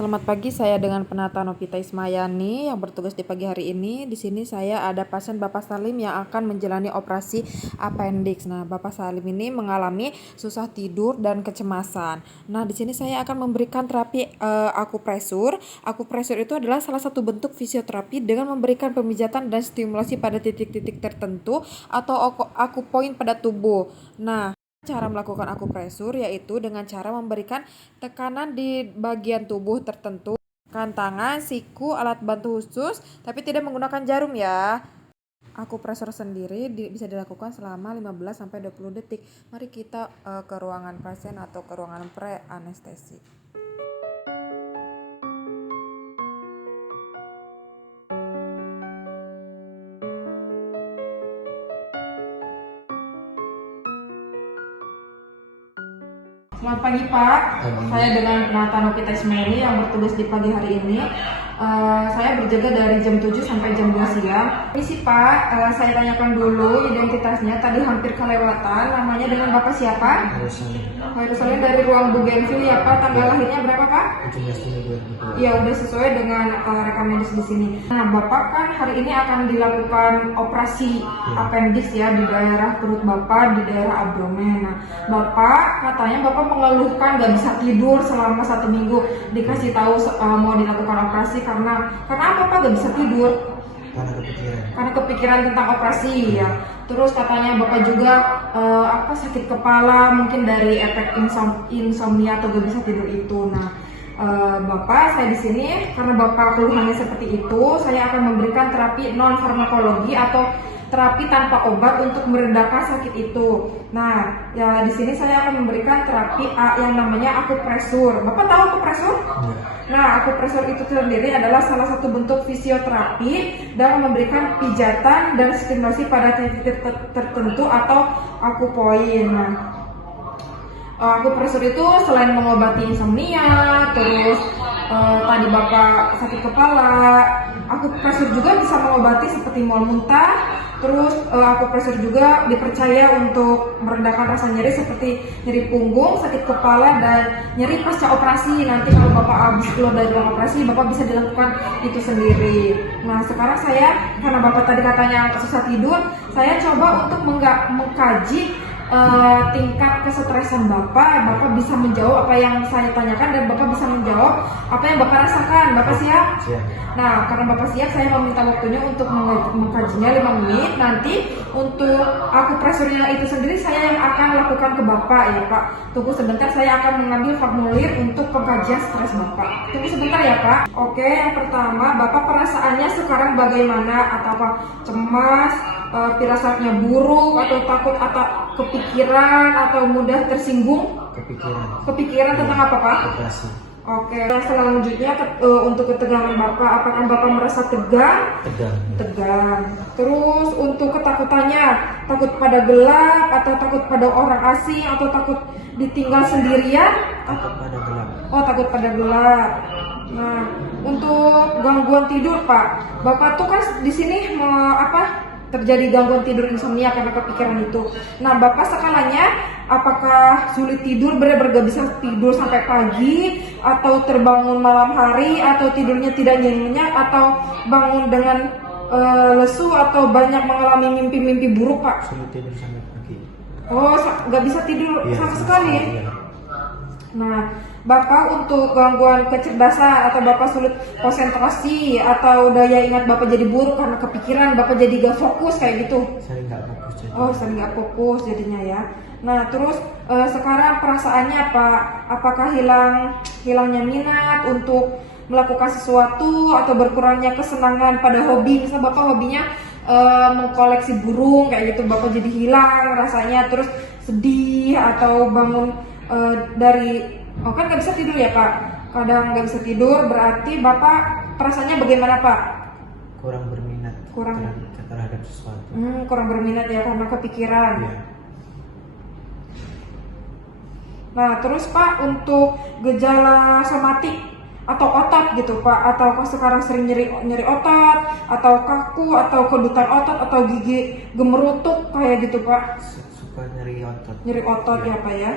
Selamat pagi, saya dengan penata Novita Ismayani yang bertugas di pagi hari ini. Di sini saya ada pasien Bapak Salim yang akan menjalani operasi appendix. Nah, Bapak Salim ini mengalami susah tidur dan kecemasan. Nah, di sini saya akan memberikan terapi akupresur. Akupresur itu adalah salah satu bentuk fisioterapi dengan memberikan pemijatan dan stimulasi pada titik-titik tertentu atau akupoin pada tubuh. Nah, cara melakukan akupresur yaitu dengan cara memberikan tekanan di bagian tubuh tertentu, kan tangan, siku, alat bantu khusus, tapi tidak menggunakan jarum ya. Akupresur sendiri bisa dilakukan selama 15-20 detik. Mari kita ke ruangan pasien atau ke ruangan pre-anestesi. Selamat pagi Pak, saya dengan penata Novita Ismayani yang bertugas di pagi hari ini. Saya berjaga dari jam 7 sampai jam 2 siang. Ini sih Pak, saya tanyakan dulu identitasnya, tadi hampir kelewatan. Namanya dengan Bapak siapa? Salim dari ruang Bougainville ya Pak. Tanggal lahirnya berapa Pak? 17 Iya, udah sesuai dengan rekam medis di sini. Nah Bapak kan hari ini akan dilakukan operasi appendix ya di daerah perut Bapak, di daerah abdomen. Nah Bapak katanya Bapak mengeluhkan gak bisa tidur selama 1 minggu. Dikasih tahu mau dilakukan operasi karena apa Pak gak bisa tidur? Karena kepikiran tentang operasi ya. Terus katanya Bapak juga sakit kepala mungkin dari efek insomnia atau gak bisa tidur itu. Nah Bapak, saya di sini karena Bapak keluhannya seperti itu, saya akan memberikan terapi non farmakologi atau terapi tanpa obat untuk meredakan sakit itu. Nah, ya di sini saya akan memberikan terapi yang namanya akupresur. Bapak tahu akupresur? Nah, akupresur itu sendiri adalah salah satu bentuk fisioterapi dan memberikan pijatan dan stimulasi pada titik tertentu atau akupoin. Nah, akupresur itu selain mengobati insomnia, terus tadi Bapak sakit kepala, akupresur juga bisa mengobati seperti mual muntah. Terus akupresur juga dipercaya untuk meredakan rasa nyeri seperti nyeri punggung, sakit kepala, dan nyeri pasca operasi. Nanti kalau Bapak habis keluar dari ruang operasi, Bapak bisa dilakukan itu sendiri. Nah sekarang saya, karena Bapak tadi katanya susah tidur, saya coba untuk mengkaji tingkat kesetresan Bapak bisa menjawab apa yang saya tanyakan dan Bapak bisa menjawab apa yang Bapak rasakan. Bapak siap? Siap. Nah, karena Bapak siap, saya meminta waktunya untuk mengkajinya 5 menit. Nanti untuk akupresurnya itu sendiri saya yang akan lakukan ke Bapak ya Pak. Tunggu sebentar, saya akan mengambil formulir untuk pengkajian stres Bapak. Tunggu sebentar ya Pak. Oke, yang pertama, Bapak perasaannya sekarang bagaimana? Atau apa? Cemas, firasatnya buruk, atau takut, atau kepikiran, atau mudah tersinggung? Kepikiran tentang apa Pak? Operasi. Oke, selanjutnya untuk ketegangan Bapak, apakah Bapak merasa tegang? Tegang. Terus untuk ketakutannya, takut pada gelap, atau takut pada orang asing, atau takut ditinggal sendirian? Takut pada gelap. Oh, takut pada gelap. Nah, untuk gangguan tidur Pak, Bapak tuh kan di sini terjadi gangguan tidur insomnia karena kepikiran itu. Nah, Bapak skalanya apakah sulit tidur, benar-benar gak bisa tidur sampai pagi, atau terbangun malam hari, atau tidurnya tidak nyenyak, atau bangun dengan lesu, atau banyak mengalami mimpi-mimpi buruk Pak? Sulit tidur sampai pagi. Oh, gak bisa tidur sama sekali ya? Nah, Bapak untuk gangguan kecerdasan atau Bapak sulit konsentrasi atau daya ingat Bapak jadi buruk karena kepikiran, Bapak jadi gak fokus kayak gitu? Sering gak fokus jadi. Oh, sering gak fokus jadinya ya. Nah, terus sekarang perasaannya apa? Apakah hilangnya minat untuk melakukan sesuatu atau berkurangnya kesenangan pada hobi? Misal Bapak hobinya mengkoleksi burung kayak gitu, Bapak jadi hilang rasanya, terus sedih atau bangun kan nggak bisa tidur ya Pak, kadang nggak bisa tidur, berarti Bapak perasaannya bagaimana Pak? Kurang berminat terhadap sesuatu. Kurang berminat ya karena kepikiran. Nah terus Pak, untuk gejala somatik atau otot gitu Pak, atau sekarang sering nyeri otot, atau kaku, atau kedutan otot, atau gigi gemerutuk kayak gitu Pak? Suka nyeri otot ya Pak ya.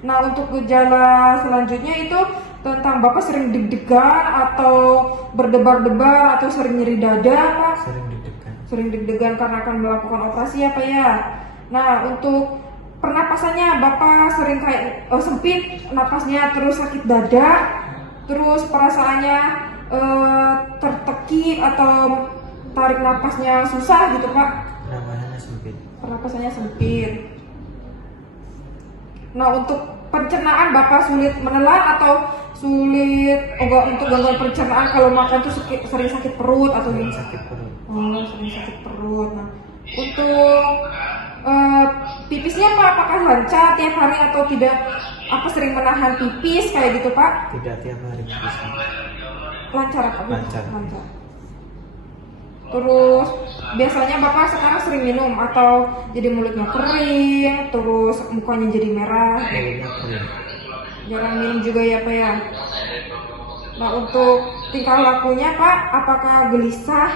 Nah, untuk gejala selanjutnya itu tentang Bapak sering deg-degan atau berdebar-debar atau sering nyeri dada, Pak? Sering deg-degan. Sering deg-degan karena akan melakukan operasi ya, Pak ya. Nah, untuk pernapasannya Bapak sering kayak sempit napasnya, terus sakit dada, terus perasaannya terteki atau tarik napasnya susah gitu, Pak? Pernapasannya sempit. Pernapasannya sempit. Nah, untuk pencernaan Bapak sulit menelan atau sulit untuk gangguan pencernaan, kalau makan tuh sering sakit perut atau Sering gimana? sakit perut. Oh, sering sakit perut. Nah, untuk pipisnya Pak, apakah lancar tiap hari atau tidak? Apa sering menahan pipis kayak gitu, Pak? Tidak tiap hari bisa. Lancar apa? Lancar. Lancar. Terus biasanya Bapak sekarang sering minum atau jadi mulutnya kering, terus mukanya jadi merah? Mulutnya kering. Jarang minum juga ya, Pak ya. Nah, untuk tingkah lakunya Pak, apakah gelisah?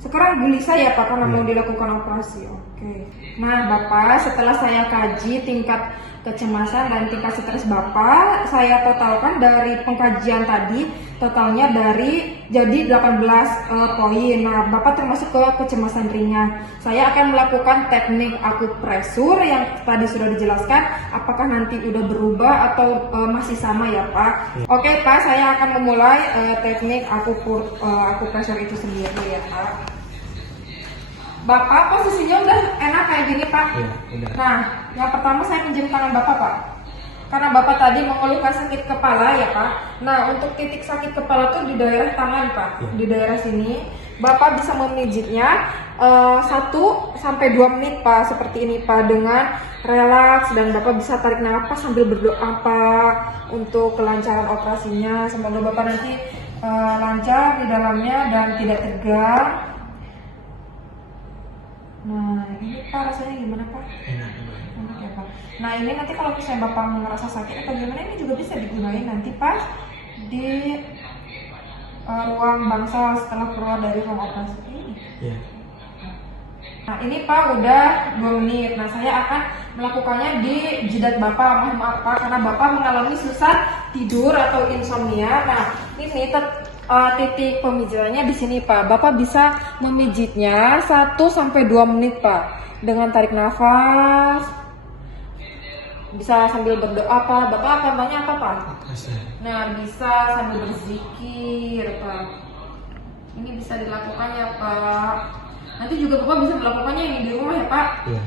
Sekarang gelisah ya Pak karena mau dilakukan operasi. Oke. Nah, Bapak, setelah saya kaji tingkat kecemasan dan tingkat stres Bapak, saya totalkan dari pengkajian tadi, totalnya jadi 18 poin. Nah, Bapak termasuk ke kecemasan ringan. Saya akan melakukan teknik akupresur yang tadi sudah dijelaskan. Apakah nanti udah berubah atau masih sama ya Pak? Oke Pak, saya akan memulai teknik akupresur itu sendiri ya Pak. Bapak posisinya udah enak kayak gini Pak. Iya, udah. Nah, yang pertama saya pinjam tangan Bapak Pak. Karena Bapak tadi mengeluhkan sakit kepala ya Pak. Nah, untuk titik sakit kepala tuh di daerah tangan Pak. Iya. Di daerah sini. Bapak bisa memijitnya 1 sampai 2 menit Pak, seperti ini Pak, dengan relaks, dan Bapak bisa tarik nafas sambil berdoa Pak untuk kelancaran operasinya. Semoga Bapak nanti lancar di dalamnya dan tidak tegang. Nah, ini Pak rasanya gimana Pak? Enak banget. Enak ya Pak. Nah, ini nanti kalau misalnya Bapak merasa sakit atau gimana, ini juga bisa digunakan nanti Pak di ruang bangsal setelah keluar dari ruang operasi ini. Iya. Nah, ini Pak udah 2 menit. Nah, saya akan melakukannya di jidat Bapak. Maaf Pak, karena Bapak mengalami susah tidur atau insomnia. Nah, ini titik pemijatannya di sini Pak. Bapak bisa memijitnya 1 sampai 2 menit Pak. Dengan tarik nafas. Bisa sambil berdoa Pak. Bapak agamanya apa Pak? Makasih. Nah, bisa sambil berzikir Pak. Ini bisa dilakukan ya Pak. Nanti juga Bapak bisa melakukannya ini di rumah ya Pak. Iya.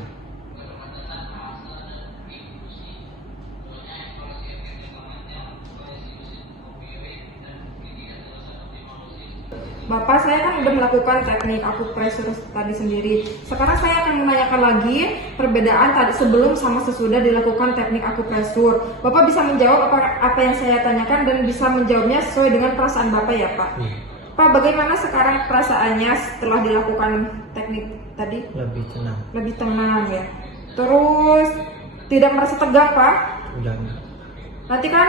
Bapak, saya kan udah melakukan teknik akupresur tadi sendiri. Sekarang saya akan menanyakan lagi perbedaan tadi sebelum sama sesudah dilakukan teknik akupresur. Bapak bisa menjawab apa yang saya tanyakan dan bisa menjawabnya sesuai dengan perasaan Bapak ya Pak. Iya. Pak, bagaimana sekarang perasaannya setelah dilakukan teknik tadi? Lebih tenang. Lebih tenang ya. Terus tidak merasa tegang Pak? Udah enggak. Nanti kan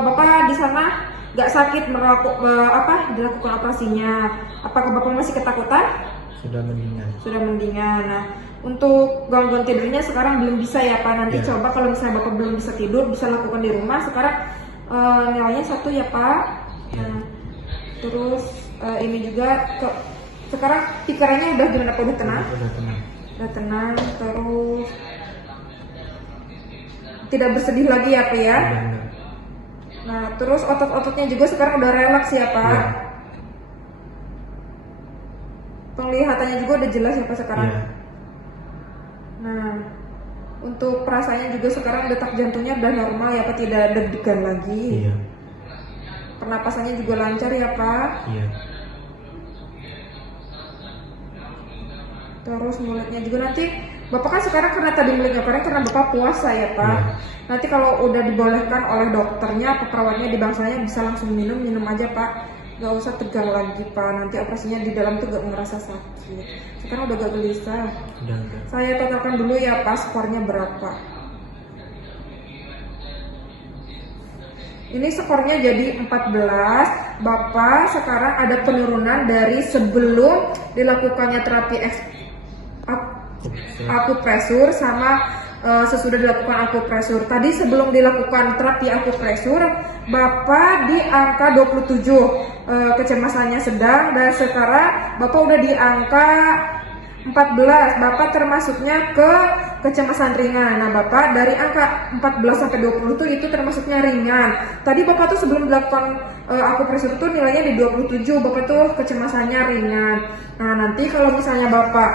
Bapak di sana nggak sakit dilakukan operasinya. Apakah Bapak masih ketakutan? Sudah mendingan. Sudah mendingan. Nah, untuk gangguan tidurnya sekarang belum bisa ya Pak. Nanti Ya. coba kalau misalnya Bapak belum bisa tidur, bisa lakukan di rumah. Sekarang nilainya 1 ya Pak. Ya. Nah, terus ini juga sekarang pikirannya udah gimana Pak? Udah tenang? Udah tenang. Udah tenang. Terus tidak bersedih lagi ya Pak ya? Udah enggak. Nah, terus otot-ototnya juga sekarang udah relaks ya Pak. Iya. Penglihatannya juga udah jelas ya Pak sekarang. Iya. Nah, untuk perasaannya juga sekarang detak jantungnya udah normal ya Pak, tidak deg-degan lagi. Iya. Pernapasannya juga lancar ya Pak. Iya. Terus mulutnya juga nanti Bapak kan sekarang karena tadi mulutnya kering karena Bapak puasa ya Pak. Iya. Nanti kalau udah dibolehkan oleh dokternya atau perawatnya di bangsalnya bisa langsung minum aja Pak. Gak usah tegang lagi Pak. Nanti operasinya di dalam tuh gak ngerasa sakit. Sekarang udah gak gelisah. Udah enggak. Saya totalkan dulu ya Pak, skornya berapa. Ini skornya jadi 14. Bapak sekarang ada penurunan dari sebelum dilakukannya terapi akupresur sama sesudah dilakukan akupresur. Tadi sebelum dilakukan terapi akupresur, Bapak di angka 27, kecemasannya sedang, dan sekarang Bapak udah di angka 14. Bapak termasuknya ke kecemasan ringan. Nah, Bapak dari angka 14 sampai 20 itu termasuknya ringan. Tadi Bapak tuh sebelum dilakukan akupresur tuh nilainya di 27, Bapak tuh kecemasannya ringan. Nah, nanti kalau misalnya Bapak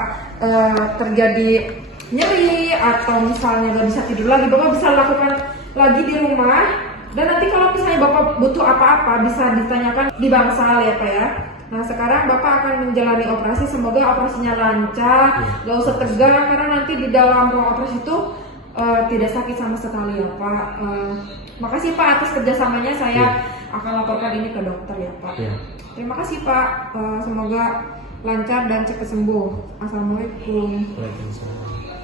terjadi nyeri atau misalnya nggak bisa tidur lagi, Bapak bisa lakukan lagi di rumah. Dan nanti kalau misalnya Bapak butuh apa-apa bisa ditanyakan di bangsal ya Pak ya. Nah, sekarang Bapak akan menjalani operasi, semoga operasinya lancar, gak usah tegang karena nanti di dalam ruang operasi itu tidak sakit sama sekali ya Pak. Makasih Pak atas kerjasamanya, saya akan laporkan ini ke dokter ya Pak. Terima kasih Pak, semoga lancar dan cepat sembuh. Assalamualaikum. Waalaikumsalam.